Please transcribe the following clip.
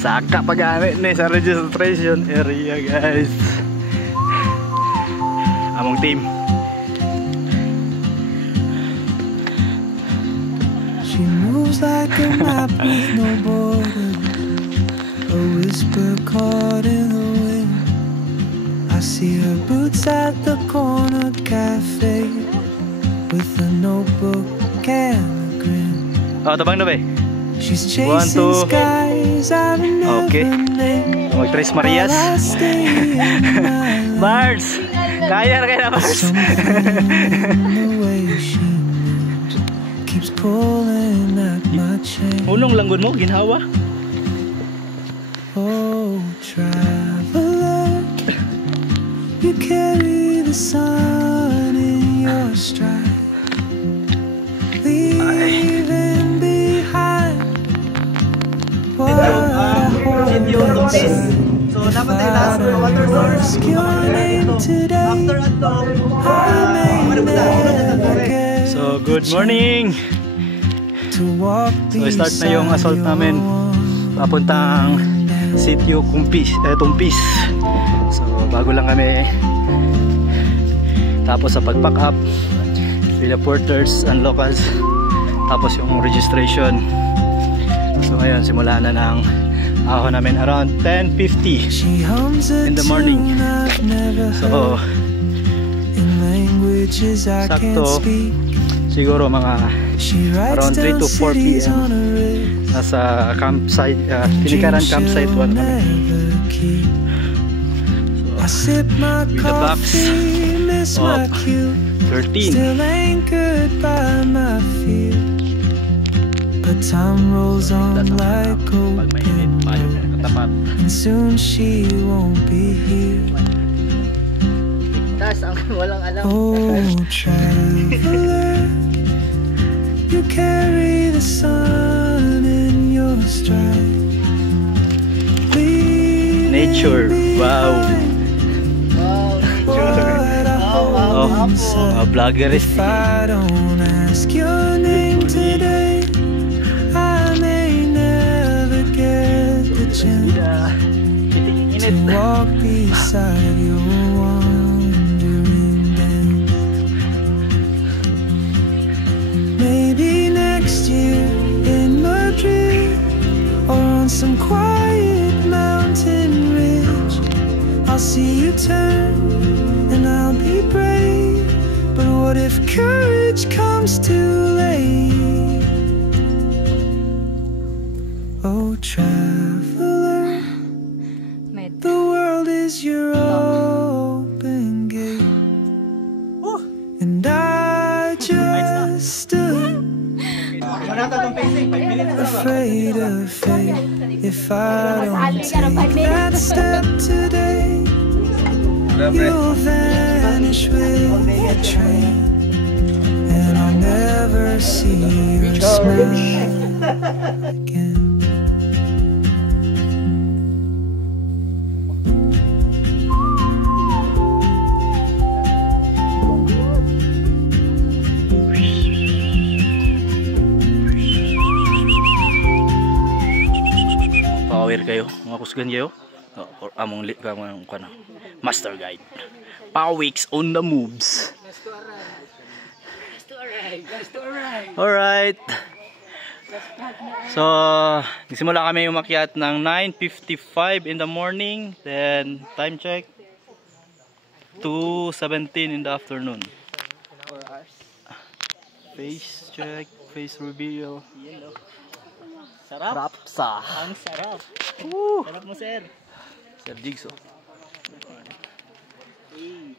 Saka pag-aamit ni sa registration area guys. Among team. She moves like a map with no border, a whisper caught in the wind. I see her boots at the corner cafe with a notebook and a grin. Oh, tabang na ba? She's chasing skies I've never named. Mag-Tres Marias. Bars! Kaya na kayo na Bars! Keeps pulling at my chain. Unong langgon mo, ginhawa? Oh, traveler, you carry the sun in your stride, leaving behind what I hold inside. So, dapat tayo last water source. After So, good morning! So, start na yung assault namin papuntang sitio Tumpis. So, bago lang kami. Tapos sa pag-pack up, with the porters and locals. Tapos yung registration. So, ayan, simula na ng ahon namin around 10:50 in the morning. So, sakto siguro mga around 3 to 4 p.m. nasa campsite, Tinikaran campsite 1 kami. So, with the box of 13. But time rolls on like open, and soon she won't be here. Oh, traveler, you carry the sun in your stride. Nature, wow. Oh, vlogger is If I don't ask your name today, I may never get the chance to walk beside your wandering dance. Maybe next year in Madrid, or on some quiet mountain ridge, I'll see you turn and I'll be brave. But what if courage comes too late? Oh, traveler, the world is your open gate, and I just stood afraid of fate. If I don't take that step today, you'll vanish with the train, and I'll never see your smile again. Power kayo, mga kusgan kayo. Or among master guide. Pawix on the moves. Alright. So, nagsimula kami umakyat ng 9:55 in the morning. Then, time check 2:17 in the afternoon. 4 hours. Face check, face reveal. Yellow. Sarap. Rapsa. Ang sarap. Sarap mo, sir. Sir Jigsaw. Hey.